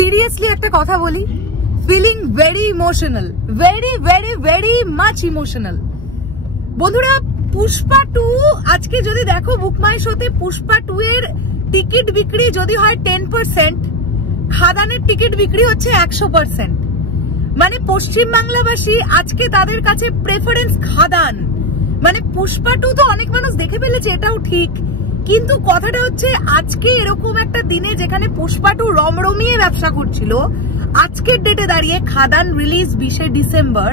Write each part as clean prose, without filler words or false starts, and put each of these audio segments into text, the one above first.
Seriously একটা কথা বলি, feeling very emotional, very very very much emotional. বন্ধুরা, পুষ্পা 2 আজকে যদি দেখো বুক মাই শোতে, পুষ্পা 2 এর টিকিট বিক্রি যদি হয় 10%, খাদানের টিকিট বিক্রি হচ্ছে 100%। মানে পশ্চিমবাংলাবাসী আজকে তাদের কাছে প্রেফারেন্স খাদান। মানে পুষ্পা 2 তো অনেক মানুষ দেখে ফেলেছে, এটাও ঠিক, কিন্তু কথাটা হচ্ছে আজকে এরকম একটা দিনে যেখানে পুষ্পা 2 রমরমিয়ে ব্যবসা করছিল, আজকের ডেটে দাঁড়িয়ে খাদান রিলিজ 20 ডিসেম্বর,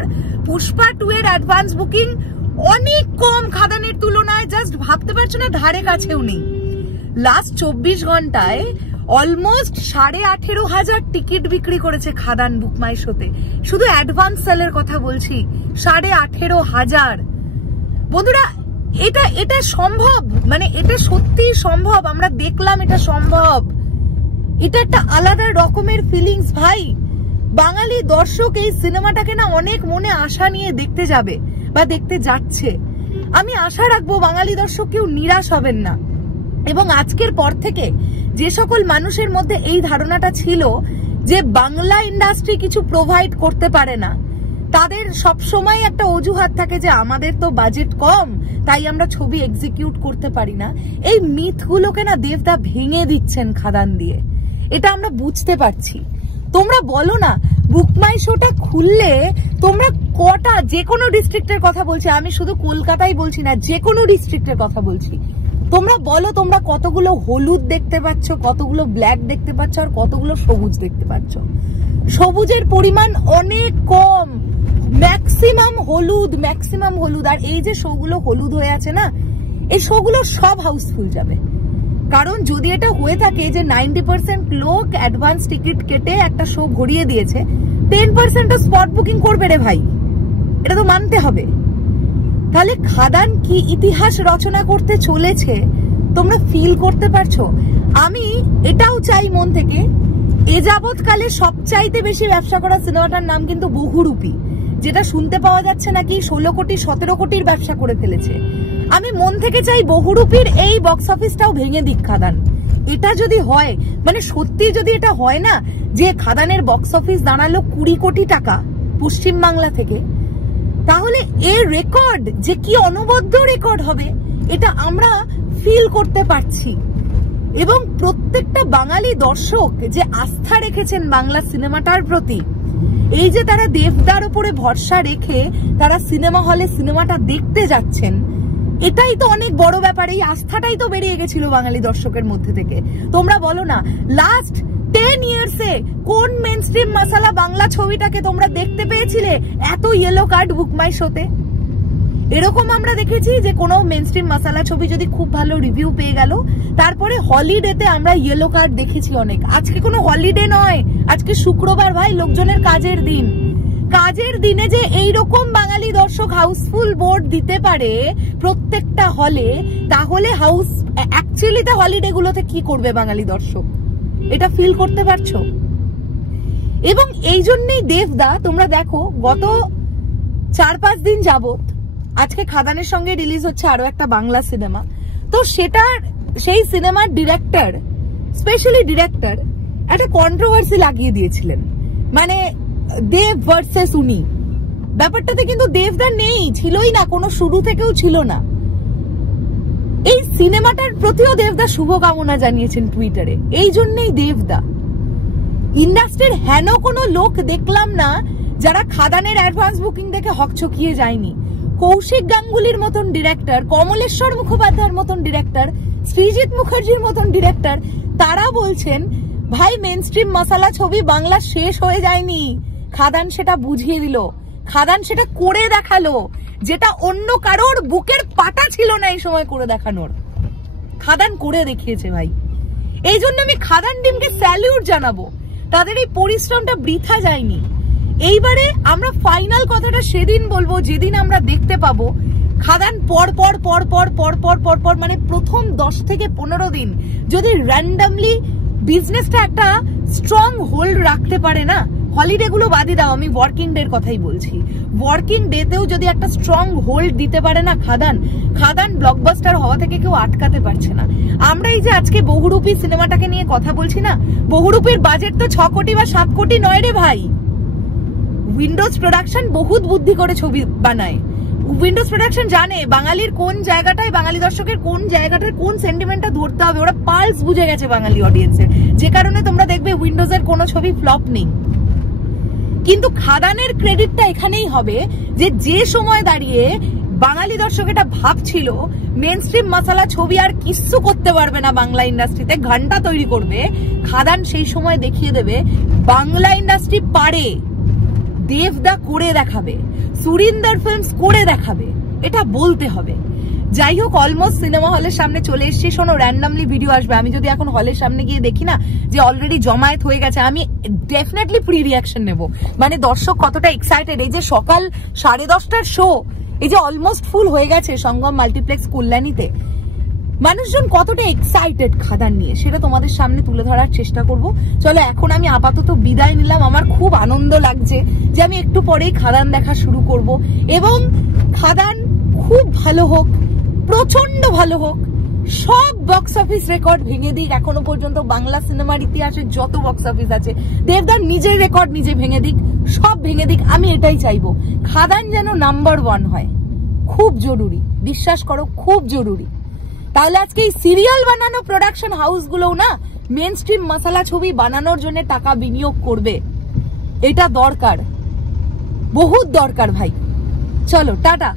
পুষ্পা 2 এর অ্যাডভান্স বুকিং অনেক কম খাদানের তুলনায়, জাস্ট ভাবতে পারছো না, ধারে কাছেও নেই। লাস্ট 24 ঘন্টায় অলমোস্ট 18,500 টিকিট বিক্রি করেছে খাদান বুক মাই শোতে। শুধু অ্যাডভান্স সেলের কথা বলছি, 18,500। বন্ধুরা, এটা সম্ভব, মানে এটা সত্যি সম্ভব, আমরা দেখলাম এটা সম্ভব। এটা একটা আলাদা রকমের ফিলিংস ভাই। বাঙালি দর্শক এই সিনেমাটাকে না অনেক মনে আশা নিয়ে দেখতে যাবে বা দেখতে যাচ্ছে। আমি আশা রাখবো বাঙালি দর্শক কেউ নিরাশ হবেন না। এবং আজকের পর থেকে যে সকল মানুষের মধ্যে এই ধারণাটা ছিল যে বাংলা ইন্ডাস্ট্রি কিছু প্রোভাইড করতে পারে না, তাদের সবসময় একটা অজুহাত থাকে যে আমাদের তো বাজেট কম, তাই আমরা ছবি এক্সিকিউট করতে পারি না, এই মিথগুলোকে না দেবদা ভেঙে দিচ্ছেন খাদান দিয়ে। এটা আমরা বুঝতে পারছি। তোমরা বলো না, বুক মাই শোটা খুললে তোমরা কটা, যে কোনো ডিস্ট্রিক্টের কথা বলছি, আমি শুধু কলকাতাই বলছি না, যে কোনো ডিস্ট্রিক্টের কথা বলছি, তোমরা বলো তোমরা কতগুলো হলুদ দেখতে পাচ্ছ, কতগুলো ব্ল্যাক দেখতে পাচ্ছ, আর কতগুলো সবুজ দেখতে পাচ্ছ। সবুজের পরিমাণ অনেক কম, ম্যাক্সিমাম হলুদ। আর এই যে শোগুলো হলুদ হয়ে আছে না, এই শোগুলো সব হাউসফুল যাবে। কারণ যদি এটা হয়ে থাকে যে 90% লোক অ্যাডভান্স টিকিট কেটে একটা শো ঘুরিয়ে দিয়েছে, 10% স্পট বুকিং করবে রে ভাই, এটা তো মানতে হবে। তাহলে খাদান কি ইতিহাস রচনা করতে চলেছে তোমরা ফিল করতে পারছো? আমি এটাও চাই মন থেকে, এ যাবৎকালে সবচাইতে বেশি ব্যবসা করা সিনেমাটার নাম কিন্তু বহুরূপী, যেটা শুনতে পাওয়া যাচ্ছে নাকি 16 কোটি 17 কোটির ব্যবসা করে ফেলেছে। আমি মন থেকে চাই বহুরূপীর এই বক্স অফিসটাও ভেঙে দিক খাদান। এটা যদি হয়, মানে সত্যি যদি এটা হয় না যে খাদানের বক্স অফিস দাঁড়ালো 20 কোটি টাকা পশ্চিমবাংলা থেকে, তাহলে এর রেকর্ড যে কি অনবদ্য রেকর্ড হবে, এটা আমরা ফিল করতে পারছি। এবং প্রত্যেকটা বাঙালি দর্শক যে আস্থা রেখেছেন বাংলা সিনেমাটার প্রতি, এই যে তারা দেবদার উপরে ভরসা রেখে তারা সিনেমা হলে সিনেমাটা দেখতে যাচ্ছেন, এটাই তো অনেক বড় ব্যাপার। এই আস্থাটাই তো বেরিয়ে গেছিল বাঙালি দর্শকের মধ্যে থেকে। তোমরা বলো না, লাস্ট 10 ইয়ার্সে কোন মেইনস্ট্রিম মশালা বাংলা ছবিটাকে তোমরা দেখতে পেয়েছিলে এত ইয়েলো কার্ড বুক মাই শোতে? এরকম আমরা দেখেছি যে কোনো মেইনস্ট্রিম মশালা ছবি যদি খুব ভালো রিভিউ পেয়ে গেল, তারপরে হলিডেতে আমরা ইয়েলো কার্ড দেখেছি অনেক। আজকে কোনো হলিডে নয়, আজকে শুক্রবার ভাই, লোকজনের কাজের দিন। কাজের দিনে যে এইরকম বাঙালি দর্শক হাউসফুল বোর্ড দিতে পারে প্রত্যেকটা হলে, তাহলে অ্যাকচুয়ালিতে হলিডে গুলোতে কি করবে বাঙালি দর্শক, এটা ফিল করতে পারছো? এবং এই জন্যই দেবদা, তোমরা দেখো গত 4-5 দিন যাবত, আজকে খাদানের সঙ্গে রিলিজ হচ্ছে আরো একটা বাংলা সিনেমা, তো সেই সিনেমার ডিরেক্টর, স্পেশালি ডিরেক্টর একটা কন্ট্রোভার্সি লাগিয়ে দিয়েছিলেন, মানে দেব ভার্সেস উনি। ব্যাপারটাতে কিন্তু দেবদা নেই, ছিলই না, কোনো শুরু থেকেও ছিল না। এই সিনেমাটার প্রতিও দেবদা শুভকামনা জানিয়েছেন টুইটারে। এই জন্যই দেবদা, ইন্ডাস্ট্রির হেন কোনো লোক দেখলাম না যারা খাদানের অ্যাডভান্স বুকিং দেখে হকচকিয়ে যায়নি। কৌশিক গাঙ্গুলির মতন ডিরেক্টর, কমলেশ্বর মুখোপাধ্যায়ের মতন ডিরেক্টর, সৃজিত মুখার্জির মতন ডিরেক্টর, তারা বলছেন ভাই মেইনস্ট্রিম মশালা ছবি বাংলা শেষ হয়ে যায়নি, খাদান সেটা বুঝিয়ে দিল, খাদান সেটা করে দেখালো, যেটা অন্য কারোর বুকের পাটা ছিল না এই সময় করে দেখানোর, খাদান করে দেখিয়েছে ভাই। এই জন্য আমি খাদান টিমকে স্যালিউট জানাবো, তাদের এই পরিশ্রমটা বৃথা যায়নি। এইবারে আমরা ফাইনাল কথাটা সেদিন বলবো যেদিন আমরা দেখতে পাবো খাদান পর মানে প্রথম 10 থেকে 15 দিন যদি র্যান্ডমলি বিজনেসটা একটা স্ট্রং হোল্ড রাখতে পারে না, হলিডে গুলো বাদই দাও, আমি ওয়ার্কিং ডে এর কথাই বলছি। ওয়ার্কিং ডে তেও যদি একটা স্ট্রং হোল্ড দিতে পারে না খাদান ব্লকবাস্টার হওয়া থেকে কেউ আটকাতে পারছে না। আমরা এই যে আজকে বহুরূপী সিনেমাটাকে নিয়ে কথা বলছি না, বহুরূপীর বাজেট তো 6 কোটি বা 7 কোটি নয় রে ভাই। উইন্ডোজ প্রোডাকশন বহুত বুদ্ধি করে ছবি বানায়। উইন্ডোজ প্রোডাকশন জানে বাঙালির কোন জায়গাটায়, বাঙালি দর্শকের কোন জায়গাটার কোন সেন্টিমেন্টটা ধরতে হবে, ওরা পালস বুঝে গেছে বাঙালি অডিয়েন্সের, যে কারণে তোমরা দেখবে উইন্ডোজের কোনো ছবি ফ্লপ নেই। কিন্তু খাদানের ক্রেডিটটা এখানেই হবে যে সময় দাঁড়িয়ে বাঙালি দর্শক এটা ভাবছিল মেন স্ট্রিম মশালা ছবি আর কিচ্ছু করতে পারবে না বাংলা ইন্ডাস্ট্রিতে, ঘন্টা তৈরি করবে, খাদান সেই সময় দেখিয়ে দেবে বাংলা ইন্ডাস্ট্রি পারে। দেবদা করে দেখাবে, সুরিন্দর ফিল্মস করে দেখাবে, এটা বলতে হবে। যাই হোক, অলমোস্ট সিনেমা হলের সামনে চলে এসেছি। শোনো, র্যান্ডামলি ভিডিও আসবে, আমি যদি এখন হলের সামনে গিয়ে দেখি না যে অলরেডি জমায়েত হয়ে গেছে, আমি ডেফিনেটলি প্রি রিয়াকশন নেব। মানে দর্শক কতটা এক্সাইটেড, এই যে সকাল 10:30টার শো, এই যে অলমোস্ট ফুল হয়ে গেছে সঙ্গম মাল্টিপ্লেক্স কল্যাণীতে, মানুষজন কতটা এক্সাইটেড খাদান নিয়ে, সেটা তোমাদের সামনে তুলে ধরার চেষ্টা করব। চলো, এখন আমি আপাতত বিদায় নিলাম। আমার খুব আনন্দ লাগছে যে আমি একটু পরেই খাদান দেখা শুরু করব, এবং খাদান খুব ভালো হোক, প্রচন্ড ভালো হোক, সব বক্স অফিস রেকর্ড ভেঙে দিক। এখনো পর্যন্ত বাংলা সিনেমার ইতিহাসে যত বক্স অফিস আছে, দেবদার নিজের রেকর্ড নিজে ভেঙে দিক, সব ভেঙে দিক। আমি এটাই চাইবো, খাদান যেন নাম্বার 1 হয়। খুব জরুরি, বিশ্বাস করো, খুব জরুরি। তাহলে আজকে এই সিরিয়াল বানানো প্রোডাকশন হাউস গুলো না মেন স্ট্রিম মশালা ছবি বানানোর জন্য টাকা বিনিয়োগ করবে। এটা দরকার, বহুত দরকার ভাই। চলো, টাটা।